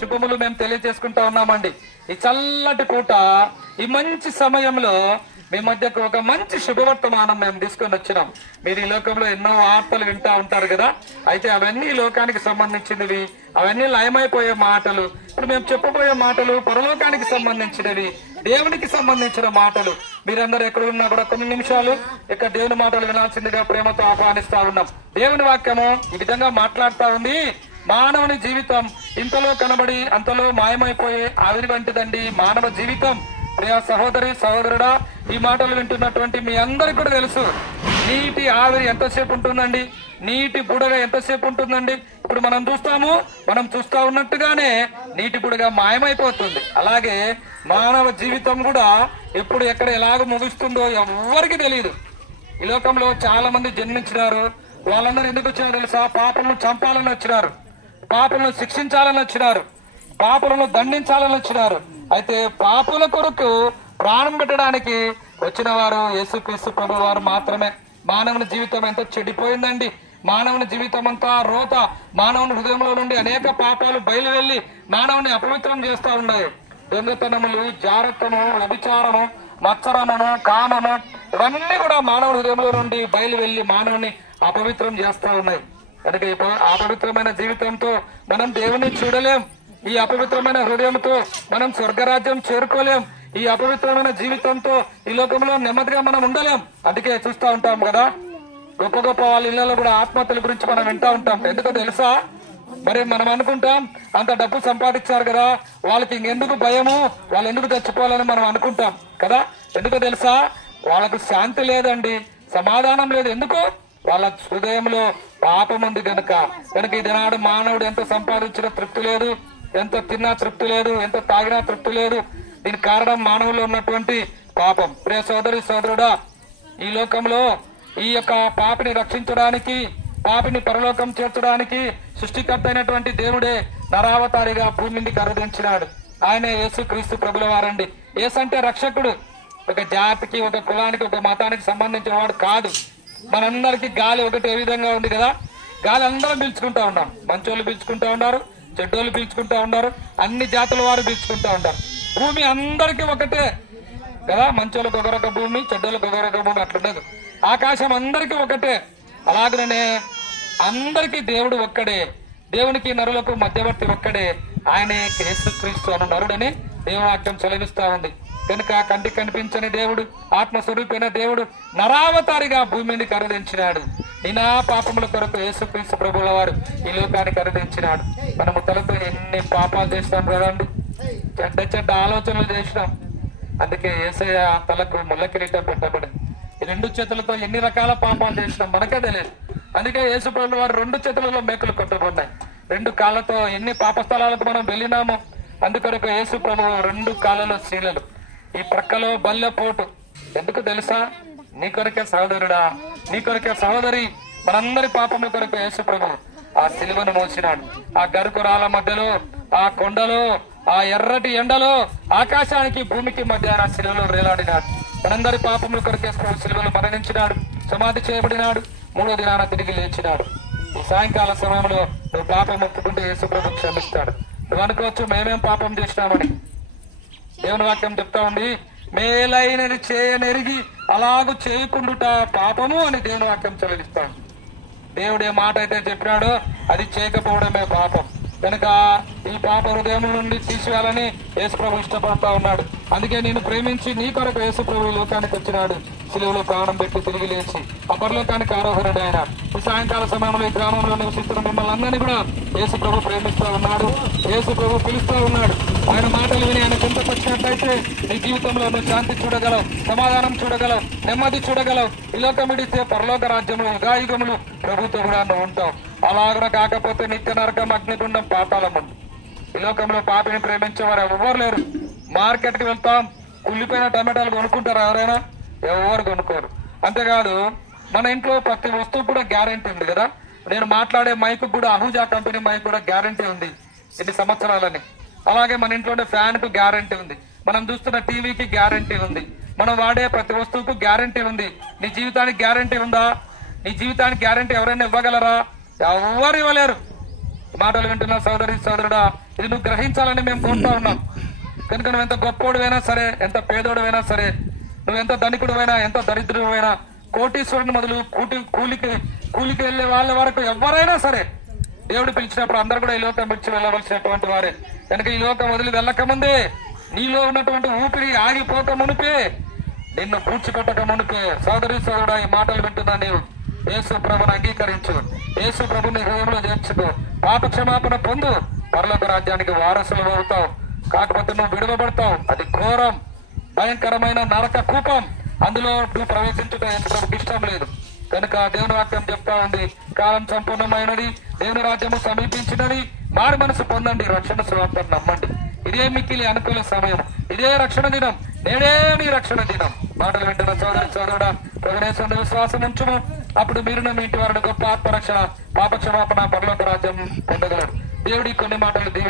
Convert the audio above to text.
శుభములు మేము తెలియజేసుకుంటా ఉన్నామండి. ఈ చల్లటి పూట, ఈ మంచి సమయంలో మీ మధ్యకు ఒక మంచి శుభవర్తమానం మేము తీసుకొని వచ్చినాం. మీరు ఈ లోకంలో ఎన్నో వార్తలు వింటా ఉంటారు కదా, అయితే అవన్నీ లోకానికి సంబంధించినవి, అవన్నీ లయమైపోయే మాటలు. ఇప్పుడు మేము చెప్పబోయే మాటలు పరలోకానికి సంబంధించినవి, దేవునికి సంబంధించిన మాటలు. మీరందరూ ఎక్కడ ఉన్నా కూడా కొన్ని నిమిషాలు ఇక్కడ దేవుని మాటలు వినాల్సిందిగా ప్రేమతో ఆహ్వానిస్తా ఉన్నాం. దేవుని వాక్యము ఈ విధంగా మాట్లాడుతా ఉంది. మానవుని జీవితం ఇంతలో కనబడి అంతలో మాయమైపోయే ఆవిరి వంటిదండి మానవ జీవితం. ప్రియ సహోదరి సహోదరుడా, ఈ మాటలు వింటున్నటువంటి మీ అందరికి కూడా తెలుసు, నీటి ఆవిరి ఎంతసేపు ఉంటుందండి, నీటి బుడగ ఎంతసేపు ఉంటుందండి. ఇప్పుడు మనం చూస్తాము, మనం చూస్తా ఉన్నట్టుగానే నీటి బుడగ మాయమైపోతుంది. అలాగే మానవ జీవితం కూడా ఎప్పుడు ఎక్కడ ఎలాగ ముగుస్తుందో ఎవరికి తెలియదు. ఈ లోకంలో చాలా మంది జన్మించినారు. వాళ్ళందరూ ఎందుకు వచ్చినారో తెలుసా? పాపలను చంపాలని వచ్చినారు, పాపలను శిక్షించాలని వచ్చినారు, పాపలను దండించాలని వచ్చినారు. అయితే పాపుల కొరకు ప్రాణం పెట్టడానికి వచ్చిన వారు యేసుక్రీస్తు ప్రభు వారు మాత్రమే. మానవుని జీవితం ఎంత చెడిపోయిందండి. మానవుని జీవితం అంతా రోత. మానవుని హృదయంలో నుండి అనేక పాపాలు బయలు వెళ్లి మానవుని అపవిత్రం చేస్తా ఉన్నాయి. దొంగతనములు, జారత్వము, వ్యభిచారము, మత్సరమును, కామము, ఇవన్నీ కూడా మానవుని హృదయంలో నుండి బయలు వెళ్లి మానవుని అపవిత్రం చేస్తా ఉన్నాయి. కనుక అపవిత్రమైన జీవితంతో మనం దేవుని చూడలేం. ఈ అపవిత్రమైన హృదయంతో మనం స్వర్గరాజ్యం చేరుకోలేం. ఈ అపవిత్రమైన జీవితంతో ఈ లోకంలో నెమ్మదిగా మనం ఉండలేం. అందుకే చూస్తూ ఉంటాం కదా, గొప్ప గొప్ప వాళ్ళ ఇళ్లలో కూడా ఆత్మహత్యల గురించి మనం వింటా ఉంటాం. ఎందుకో తెలుసా? మరి మనం అనుకుంటాం అంత డబ్బు సంపాదించారు కదా, వాళ్ళకి ఇంకెందుకు భయము, వాళ్ళు ఎందుకు చచ్చిపోవాలని మనం అనుకుంటాం కదా. ఎందుకో తెలుసా? వాళ్ళకు శాంతి లేదండి, సమాధానం లేదు. ఎందుకు? వాళ్ళ హృదయంలో పాపం ఉంది కనుక. ఇది నాడు మానవుడు ఎంత సంపాదించినా తృప్తి లేదు, ఎంత తిన్నా తృప్తి లేదు, ఎంత తాగినా తృప్తి లేదు. దీనికి కారణం మానవులో ఉన్నటువంటి పాపం. ప్రియ సోదరి సోదరుడా, ఈ లోకంలో ఈ యొక్క పాపిని రక్షించడానికి, పాపిని పరలోకం చేర్చడానికి సృష్టికర్త అయినటువంటి దేవుడే నరావతారిగా భూమి మీదకి అవతరించినాడు. ఆయనే యేసుక్రీస్తు ప్రభుల వారండి. యేసు అంటే రక్షకుడు. ఒక జాతికి, ఒక కులానికి, ఒక మతానికి సంబంధించిన వాడు కాదు. మనందరికి గాలి ఒకటి ఏ విధంగా ఉంది కదా, గాలి అందరం పీల్చుకుంటా ఉన్నాం. మంచోళ్ళు పీల్చుకుంటా ఉన్నారు, చెడ్డోళ్ళు పీల్చుకుంటా ఉన్నారు, అన్ని జాతుల వారు పీల్చుకుంటా ఉంటారు. భూమి అందరికీ ఒకటే కదా, మంచోళ్ళకి ఒకరొక భూమి, చెడ్డోళ్ళకి ఒకరొక భూమి, అట్లుండదు. ఆకాశం అందరికీ ఒకటే. అలాగనే అందరికీ దేవుడు ఒక్కడే, దేవునికి నరులకు మధ్యవర్తి ఒక్కడే, ఆయనే యేసుక్రీస్తు అను నరుడని దేవుని వాక్యం సెలవిస్తా ఉంది. కనుక కంటికి కనిపించని దేవుడు, ఆత్మస్వరూపైన దేవుడు నరావతారిగా భూమి మీదకి అరుదించినాడు. నినా పాపముల కొరకు యేసుక్రీస్తు ప్రభుల వారు ఈ లోకానికి అరుదించినాడు. మనము తలతో ఎన్ని పాపాలు చేస్తాం కదండి, చెడ్డ చెడ్డ ఆలోచనలు చేసినాం. అందుకే యేసయ్య తలకు ముళ్ళ కిరీటం పెట్టబడింది. ఈ రెండు చేతులతో ఎన్ని రకాల పాపాలు చేసినాం మనకే తెలియదు. అందుకే యేసు ప్రభుల వారు రెండు చేతులలో మేకులు కొట్టబడ్డాయి. రెండు కాళ్ళతో ఎన్ని పాప స్థలాలకు మనం వెళ్ళినాము. అందుకొరకు యేసు ప్రభు రెండు కాళ్ళలో శీలలు, ఈ ప్రక్కలో బల్లెపోటు. ఎందుకు తెలుసా? నీ కొరకే సహోదరుడా, నీ కొరకే సహోదరి, మనందరి పాపముల కొరకు యేసు ప్రభు ఆ సిలువను మోసినాడు. ఆ గరుకురాల మధ్యలో, ఆ కొండలో, ఆ ఎర్రటి ఎండలో, ఆకాశానికి భూమికి మధ్య ఆ సిలువలో వేలాడినాడు. మనందరి పాపముల కొరకే సిలువలో మరణించినాడు, సమాధి చేయబడినాడు, మూడో దినాన తిరిగి లేచినాడు. ఈ సాయంకాల సమయంలో నువ్వు పాపం ఒప్పుకుంటే యేసు ప్రభు క్షమిస్తాడు. నువ్వు అనుకోవచ్చు మేమేం పాపం చేసినామని. దేవుని వాక్యం చెప్తా ఉంది, మేలైనది చేయనెరిగి అలాగూ చేయకుండుట పాపము అని దేవుని వాక్యం చెల్లిస్తాడు. దేవుడు ఏ మాట అయితే చెప్పినాడో అది చేయకపోవడమే పాపం. కనుక ఈ పాప హృదయం నుండి తీసివేయాలని యేసు ప్రభు ఇష్టపడతా ఉన్నాడు. అందుకే నేను ప్రేమించి నీ కొరకు యేసు ప్రభు లోకానికి వచ్చినాడు. సిలువలో ప్రాణం పెట్టి తిరిగి లేచి అపరలోకానికి ఆరోహణుడు ఆయన. ఈ సాయంకాల సమయంలో ఈ గ్రామంలో నివసిస్తున్న మిమ్మల్ని అందరినీ కూడా యేసు ప్రభు ప్రేమిస్తా ఉన్నాడు. యేసు ప్రభు పిలుస్తా ఉన్నాడు. ఆయన మాటలు విని ఆయన చింతపరిచినట్లయితే నీ జీవితంలో నువ్వు శాంతి చూడగలవు, సమాధానం చూడగలవు, నెమ్మది చూడగలవు. ఈ లోకం విడిస్తే పరలోక రాజ్యములు, యుగాయుగములు ప్రభుతో కూడా నువ్వు ఉంటావు. అలాగన కాకపోతే నిత్య నరకం, అగ్నిగుండం, పాతాళము. ఈ లోకంలో పాపిని ప్రేమించేవారు ఎవరు లేరు. మార్కెట్కి వెళ్తాం, కుళ్ళిపోయిన టమాటాలు కొనుక్కుంటారు ఎవరైనా? ఎవరు కొనుక్కోరు. అంతేకాదు మన ఇంట్లో ప్రతి వస్తువు కూడా గ్యారంటీ ఉంది కదా. నేను మాట్లాడే మైక్ కూడా అహూజా కంపెనీ మైక్ కూడా గ్యారంటీ ఉంది ఎన్ని సంవత్సరాలని. అలాగే మన ఇంట్లో ఫ్యాన్ కు గ్యారంటీ ఉంది, మనం చూస్తున్న టీవీకి గ్యారంటీ ఉంది, మనం వాడే ప్రతి వస్తువుకు గ్యారంటీ ఉంది. నీ జీవితానికి గ్యారంటీ ఉందా? నీ జీవితానికి గ్యారంటీ ఎవరైనా ఇవ్వగలరా? ఎవరు ఇవ్వలేరు. మాటలు వింటున్న సోదరి సోదరుడా, ఇది నువ్వు గ్రహించాలని మేము కోరుతా ఉన్నాం. కనుక నువ్వు ఎంత గొప్పోడువైనా సరే, ఎంత పేదోడువైనా సరే, నువ్వెంత ధనికుడువైనా, ఎంత దరిద్రుడైనా, కోటీశ్వరుని మొదలు కూలికి వెళ్లే వాళ్ళ వరకు ఎవరైనా సరే దేవుడు పిలిచినప్పుడు అందరూ కూడా ఈ లోకం విడిచి వెళ్ళవలసినటువంటి వారే. కనుక ఈ లోకం వదిలి వెళ్ళక ముందే, నీలో ఉన్నటువంటి ఊపిరి ఆగిపోక మునిపే, నిన్ను పూడ్చిపెట్టక మునిపే, సోదరి సోదరుడా, ఈ మాటలు వింటున్నా నీవు యేసు ప్రభుని అంగీకరించు, యేసు ప్రభుని హృదయంలో చేర్చుకో, పాప క్షమాపణ పొందు, పరలోక రాజ్యానికి వారసులు అవుతావు. కాకపోతే నువ్వు విడువబడతావు. అది ఘోరం, భయంకరమైన నరక కూపం. అందులో నువ్వు ప్రవేశించడం యేసుప్రభుకి ఇష్టం లేదు. కనుక దేవుని వాక్యం చెప్తా ఉంది, కాలం సంపూర్ణమైనది, దేవుని రాజ్యము సమీపించినది, మారు మనసు పొందండి, రక్షణ సువార్తను నమ్మండి. ఇదే మిక్కిలి అనుకూల సమయం, ఇదే రక్షణ దినం, నేడే నీ రక్షణ దినం. మాటలు వింటున్న సోదరి సోదరుడా, ప్రభునేశ్వరుని విశ్వాసం ఉంచుము, అప్పుడు మీరును మీ ఇంటి వారిని గొప్ప ఆత్మరక్షణ, పాప క్షమాపణ, పరలోక రాజ్యం పొందగలరు. దేవుడి కొన్ని మాటలు దీవి